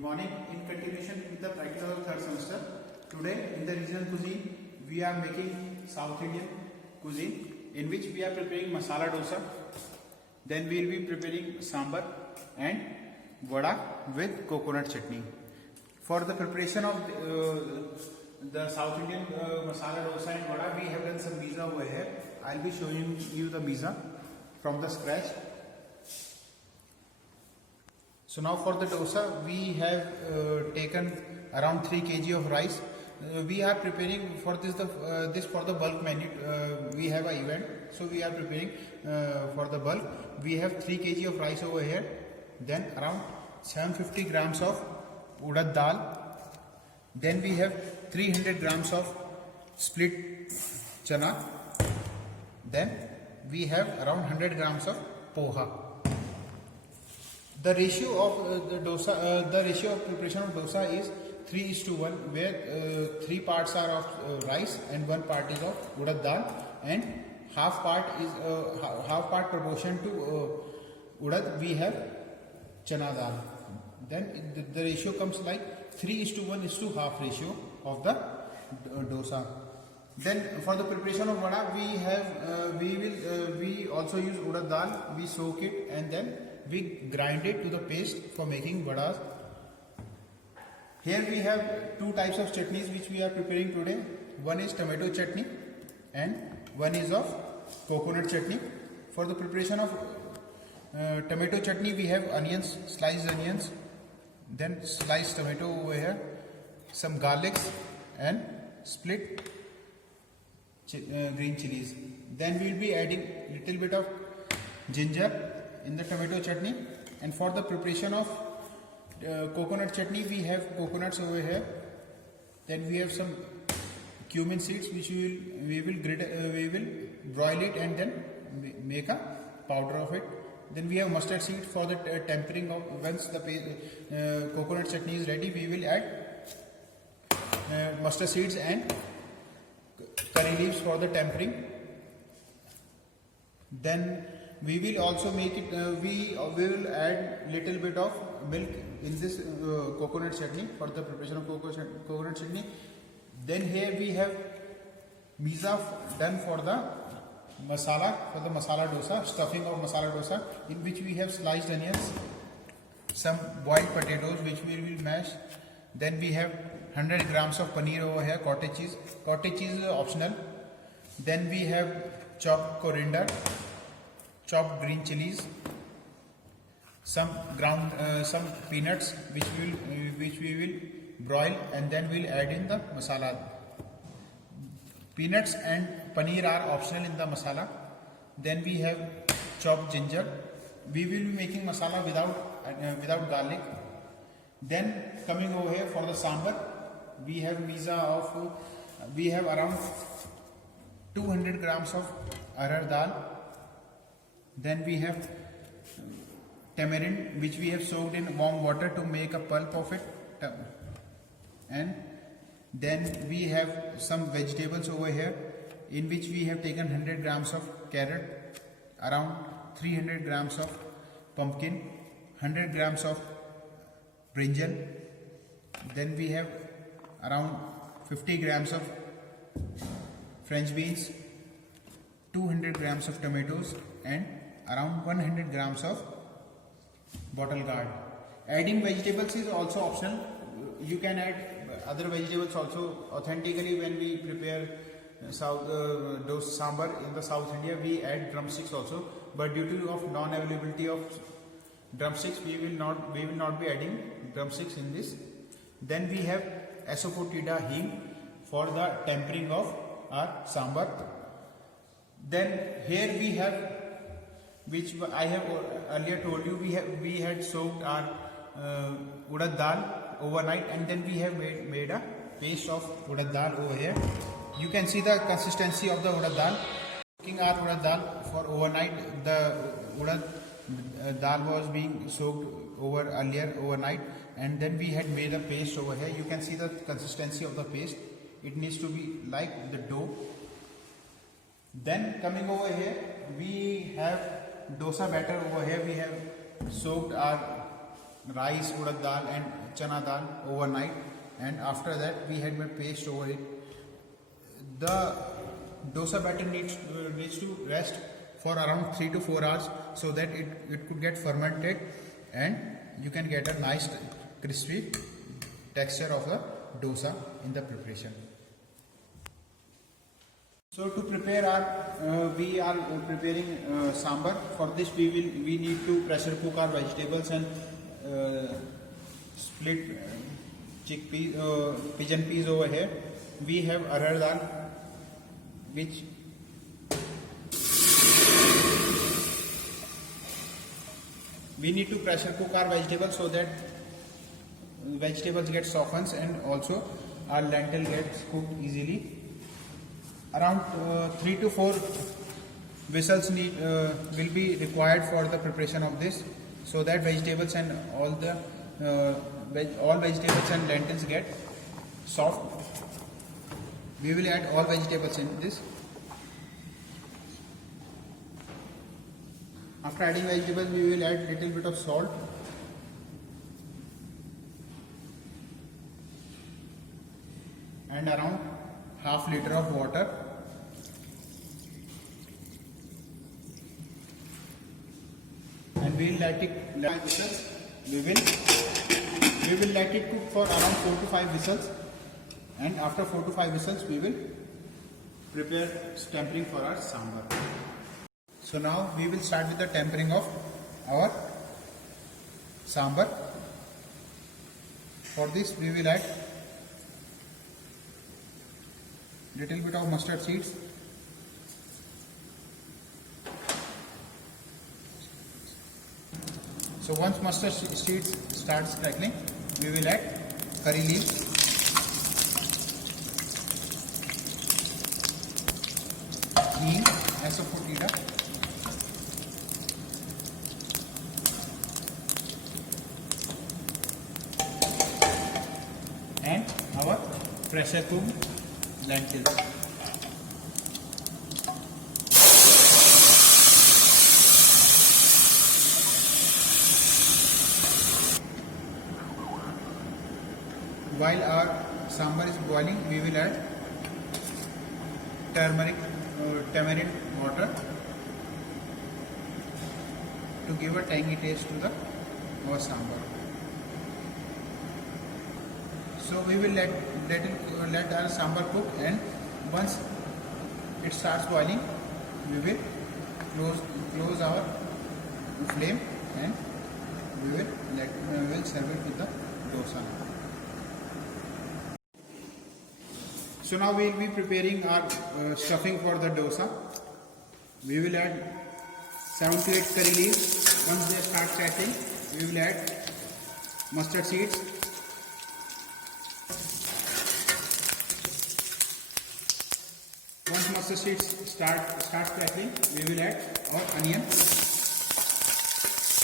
Good morning. In continuation with the practical of third semester, today in the regional cuisine we are making South Indian cuisine, in which we are preparing masala dosa. Then we will be preparing sambar and vada with coconut chutney. For the preparation of the South Indian masala dosa and vada, we have done some pizza over here. I will be showing you the pizza from the scratch. So now for the dosa, we have taken around 3 kg of rice. We are preparing for this for the bulk menu. We have an event, so we are preparing for the bulk. We have 3 kg of rice over here. Then around 750 grams of urad dal. Then we have 300 grams of split chana. Then we have around 100 grams of poha. The ratio of the ratio of preparation of dosa is 3:1, where 3 parts are of rice and 1 part is of urad dal, and half part proportion to urad we have chana dal. Then the ratio comes like 3:1 is to half ratio of the dosa. Then for the preparation of vada, we also use urad dal. We soak it and then we grind it to the paste for making vadas. Here we have 2 types of chutneys which we are preparing today. One is tomato chutney and one is of coconut chutney. For the preparation of tomato chutney, we have onions, sliced onions, then sliced tomato over here, some garlics and split green chilies. Then we will be adding little bit of ginger in the tomato chutney. And for the preparation of coconut chutney, we have coconuts over here. Then we have some cumin seeds which we will broil it and then make a powder of it. Then we have mustard seed for the tempering of. Once the coconut chutney is ready, we will add mustard seeds and curry leaves for the tempering. Then we will also make it, we will add little bit of milk in this coconut chutney for the preparation of coconut chutney. Then here we have pizza done for the masala dosa, stuffing of masala dosa, in which we have sliced onions, some boiled potatoes which we will mash. Then we have 100 grams of paneer over here, cottage cheese. Cottage cheese is optional. Then we have chopped coriander, chopped green chilies, some peanuts which we will broil and then we'll add in the masala. Peanuts and paneer are optional in the masala. Then we have chopped ginger. We will be making masala without garlic. Then coming over here for the sambar, we have around 200 grams of arhar dal. Then we have tamarind which we have soaked in warm water to make a pulp of it. And then we have some vegetables over here, in which we have taken 100 grams of carrot, around 300 grams of pumpkin, 100 grams of brinjal. Then we have around 50 grams of French beans, 200 grams of tomatoes and around 100 grams of bottle gourd. Adding vegetables is also optional. You can add other vegetables also. Authentically, when we prepare sambar in the South India, we add drumsticks also. But due to of non-availability of drumsticks, we will not be adding drumsticks in this. Then we have asafoetida hing for the tempering of our sambar. Then here we have, which I have earlier told you, we had soaked our urad dal overnight, and then we have made a paste of urad dal over here. You can see the consistency of the urad dal. Cooking our urad dal for overnight, the urad dal was being soaked overnight, and then we had made a paste over here. You can see the consistency of the paste. It needs to be like the dough. Then coming over here, we have dosa batter over here. We have soaked our rice, urad dal and chana dal overnight, and after that we had made paste over it. The dosa batter needs to rest for around 3 to 4 hours so that it could get fermented and you can get a nice crispy texture of the dosa in the preparation. So to prepare we are preparing sambar. For this we need to pressure cook our vegetables and split chickpeas, pigeon peas over here. We have arhar dal, which we need to pressure cook our vegetables so that vegetables get softened and also our lentil gets cooked easily. Around 3 to 4 whistles will be required for the preparation of this, so that vegetables and all vegetables and lentils get soft. We will add all vegetables in this. After adding vegetables, we will add little bit of salt and around half liter of water. And we will let it whistles. We will let it cook for around 4 to 5 whistles, and after 4 to 5 whistles we will prepare tempering for our sambar. So now we will start with the tempering of our sambar. For this we will add little bit of mustard seeds, so once mustard seeds starts crackling, we will add curry leaves, ghee, asafoetida, and our pressure cooked lentils. While our sambar is boiling, we will add tamarind water to give a tangy taste to our sambar. So we will let our sambar cook, and once it starts boiling, we will close our flame and we will serve it with the dosa. So now we will be preparing our stuffing for the dosa. We will add 7 to 8 curry leaves. Once they start crackling, we will add mustard seeds, once mustard seeds start crackling, we will add our onion,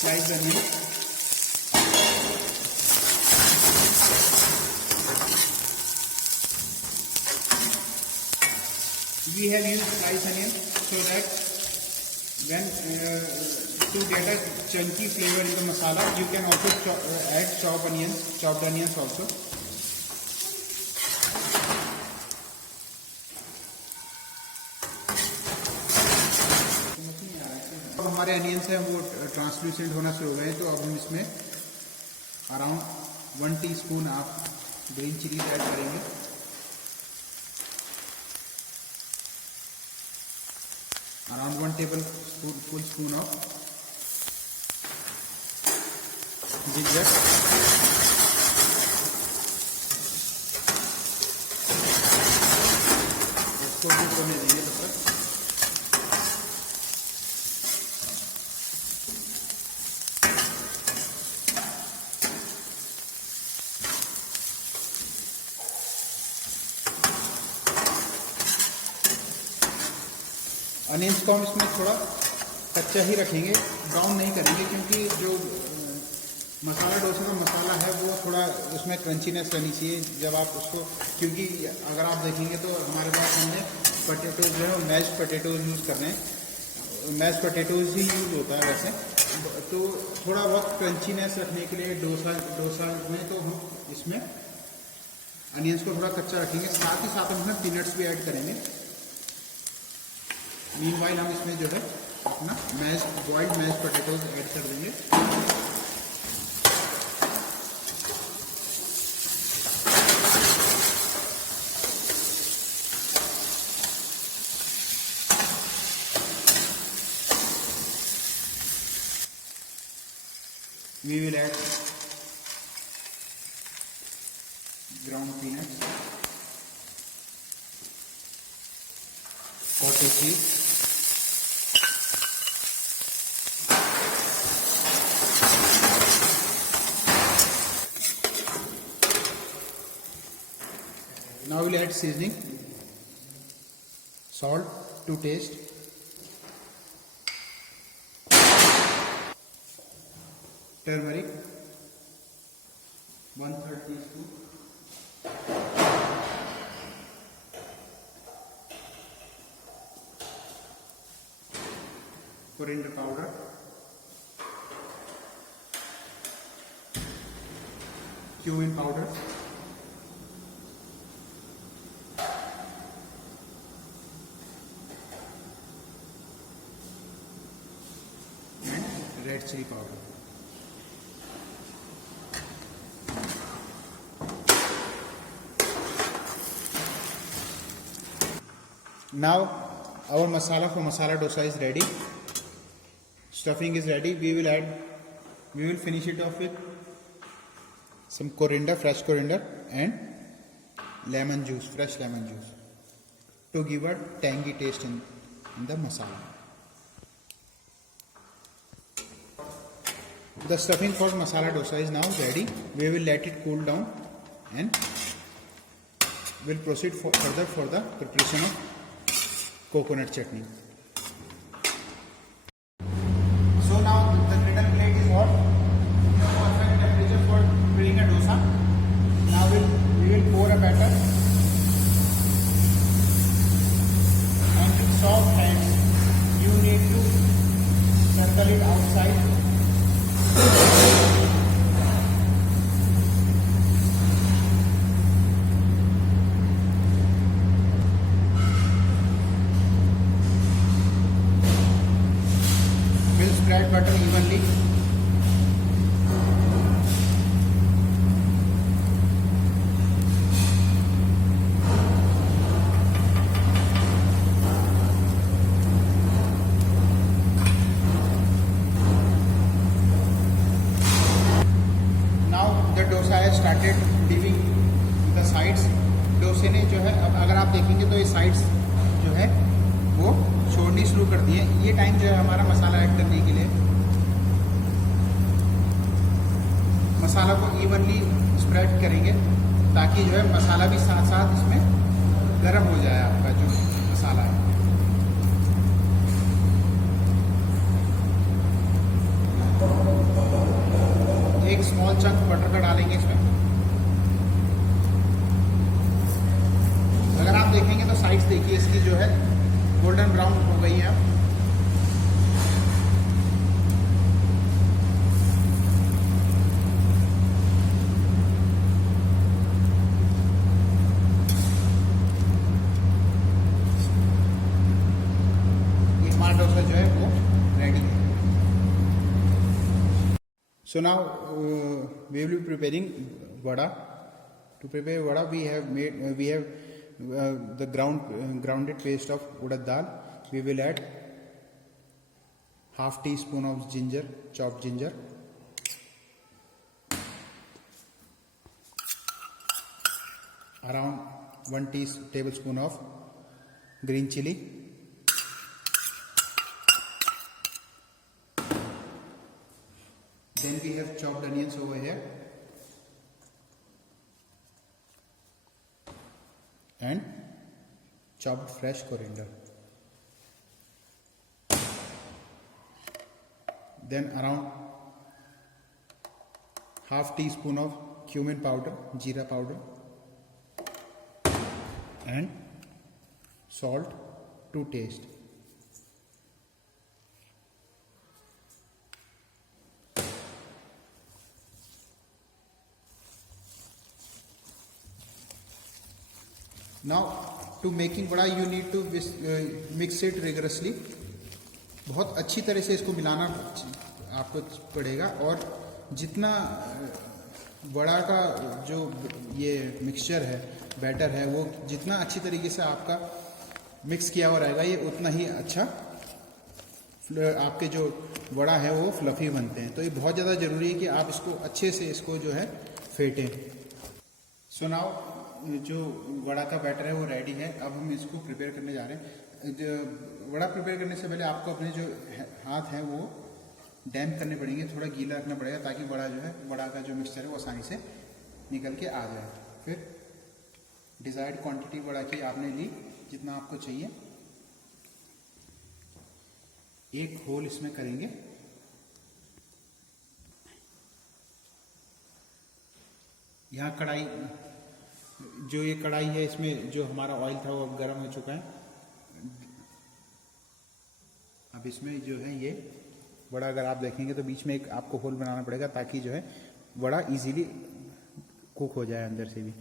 sliced onion, we have used sliced onion so that when to get a chunky flavor in the masala, you can also add chopped onions also. अब हमारे onion से वो translucent होना शुरू हो गए, तो अब हम इसमें अराउंड 1 टीस्पून आप ग्रीन चिली ऐड करेंगे, around 1 tablespoon of ginger, इसको भी होने देंगे तब तक। अनियंस को हम इसमें थोड़ा कच्चा ही रखेंगे, ब्राउन नहीं करेंगे, क्योंकि जो मसाला डोसा का मसाला है वो थोड़ा उसमें क्रंचीनेस रहनी चाहिए जब आप उसको, क्योंकि अगर आप देखेंगे तो हमारे पास हमने पोटैटोज जो है मैश्ड पोटैटोज यूज़ कर रहे हैं, मैश्ड पोटैटोज ही यूज़ होता है वैसे। तो थोड़ा बहुत क्रंचीनेस रखने के लिए डोसा में तो हम इसमें अनियंस को थोड़ा कच्चा रखेंगे, साथ ही साथ हम इसमें पीनट्स भी ऐड करेंगे। मीनवाइल हम इसमें जो है अपना बॉइल्ड मैश पोटैटोज ऐड कर देंगे। We will add ground peanuts, cottage cheese, now we will add seasoning, salt to taste, turmeric 1/3 teaspoon, coriander powder, cumin powder, and red chili powder. Now our masala for masala dosa is ready. Stuffing is ready. We will finish it off with some coriander, fresh coriander, and lemon juice, fresh lemon juice, to give a tangy taste in the masala. The stuffing for masala dosa is now ready. We will let it cool down and we'll proceed further for the preparation of coconut chutney. So now the griddle plate is hot. Perfect temperature for preparing a dosa. Now we will pour a batter and with soft hands you need to circle it outside. Spread butter evenly. Now the dosa has started leaving the sides. डोसे ने जो है, अब अगर आप देखेंगे तो ये साइड्स जो है वो छोड़नी शुरू कर दी है। ये टाइम जो है हमारा मसाला ऐड करने के लिए, मसाला को इवनली स्प्रेड करेंगे ताकि जो है मसाला भी साथ साथ इसमें गर्म हो जाए। आपका जो मसाला है एक स्मॉल चंक बटर का डालेंगे इसमें। अगर आप देखेंगे तो साइड्स देखिए इसकी जो है गोल्डन ब्राउन हो गई है। ये हमारा डोसा जो है वो रेडी है। So now we will be preparing vada. To prepare vada, we have the grounded paste of urad dal. We will add half teaspoon of ginger, chopped ginger, around 1 tablespoon of green chili, then we have chopped onions over here, and chopped fresh coriander. Then around half teaspoon of cumin powder, jeera powder, and salt to taste. Now to making vada you need to mix it rigorously. बहुत अच्छी तरह से इसको मिलाना आपको पड़ेगा, और जितना वड़ा का जो ये मिक्सचर है, बैटर है, वो जितना अच्छी तरीके से आपका मिक्स किया हुआ रहेगा, ये उतना ही अच्छा आपके जो वड़ा है वो फ्लफी बनते हैं। तो ये बहुत ज़्यादा ज़रूरी है कि आप इसको अच्छे से इसको जो है फेंटें। सो नाउ जो वड़ा का बैटर है वो रेडी है। अब हम इसको प्रिपेयर करने जा रहे हैं। जो वड़ा प्रिपेयर करने से पहले आपको अपने जो हाथ हैं वो डैम्प करने पड़ेंगे, थोड़ा गीला रखना पड़ेगा, ताकि वड़ा जो है, वड़ा का जो मिक्सचर है वो आसानी से निकल के आ जाए। फिर डिजायर्ड क्वांटिटी वड़ा की आपने ली, जितना आपको चाहिए। एक होल इसमें करेंगे, यहाँ कढ़ाई, जो ये कढ़ाई है इसमें जो हमारा ऑयल था वो अब गर्म हो चुका है। अब इसमें जो है ये वड़ा, अगर आप देखेंगे तो बीच में एक आपको होल बनाना पड़ेगा, ताकि जो है वड़ा इजीली कुक हो जाए अंदर से भी।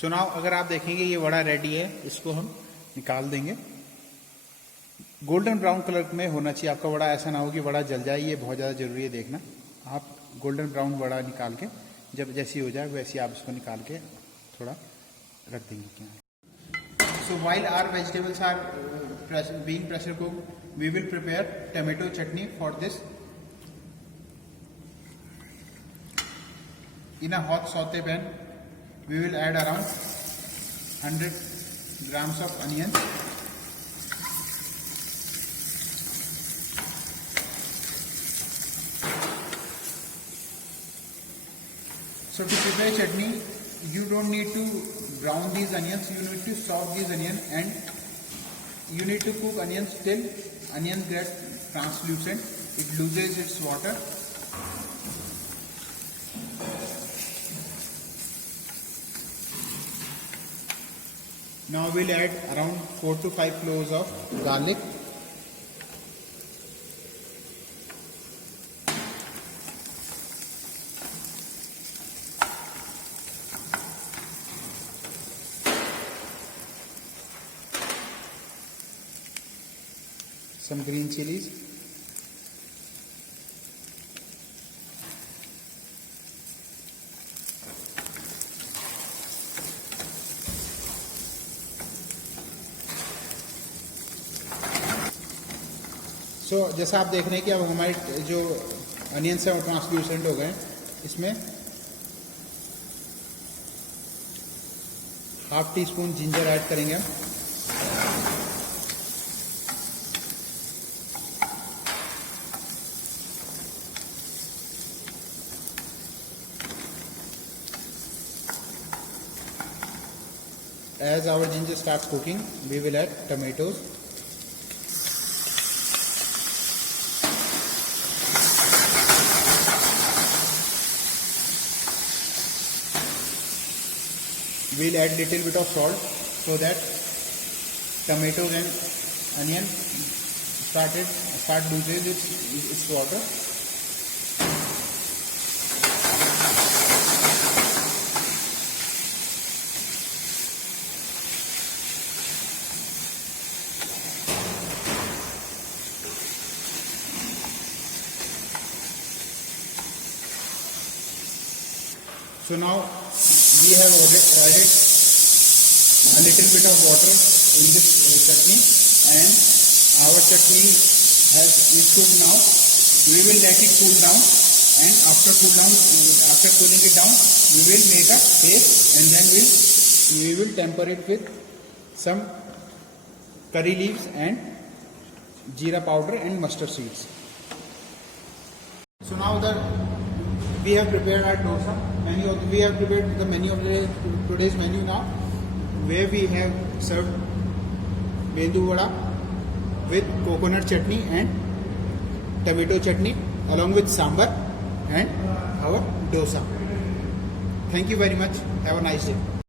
सो नाउ अगर आप देखेंगे ये वड़ा रेडी है, इसको हम निकाल देंगे। गोल्डन ब्राउन कलर में होना चाहिए आपका वड़ा, ऐसा ना हो कि वड़ा जल जाए, ये बहुत ज़्यादा जरूरी है देखना। आप गोल्डन ब्राउन वड़ा निकाल के जब जैसी हो जाए वैसी आप इसको निकाल के थोड़ा रख देंगे। So while our vegetables are being pressure cooked, we will prepare tomato chutney for this. In a hot saute pan we will add around 100 grams of onion, so to prepare chutney you don't need to brown these onions, you need to saute these onions, and you need to cook onions till onions get translucent, it loses its water. Now we'll add around 4 to 5 cloves of garlic. Some green chilies. सो जैसा आप देख रहे हैं कि अब हमारे जो onions है वो ट्रांसल्यूसेंट हो गए। इसमें half tea spoon ginger add करेंगे हम। As our ginger starts cooking, we will add tomatoes. We'll add little bit of salt so that tomatoes and onion start losing its water. So now we have added a little bit of water in this chutney, and our chutney is cooked now. We will let it cool down, and after cooling it down, we will make a paste, and then we will temper it with some curry leaves and jeera powder and mustard seeds. So now we have prepared our dosa. We have prepared the menu of today's menu now, where we have served mendu vada with coconut chutney and tomato chutney along with sambar and our dosa. Thank you very much. Have a nice day.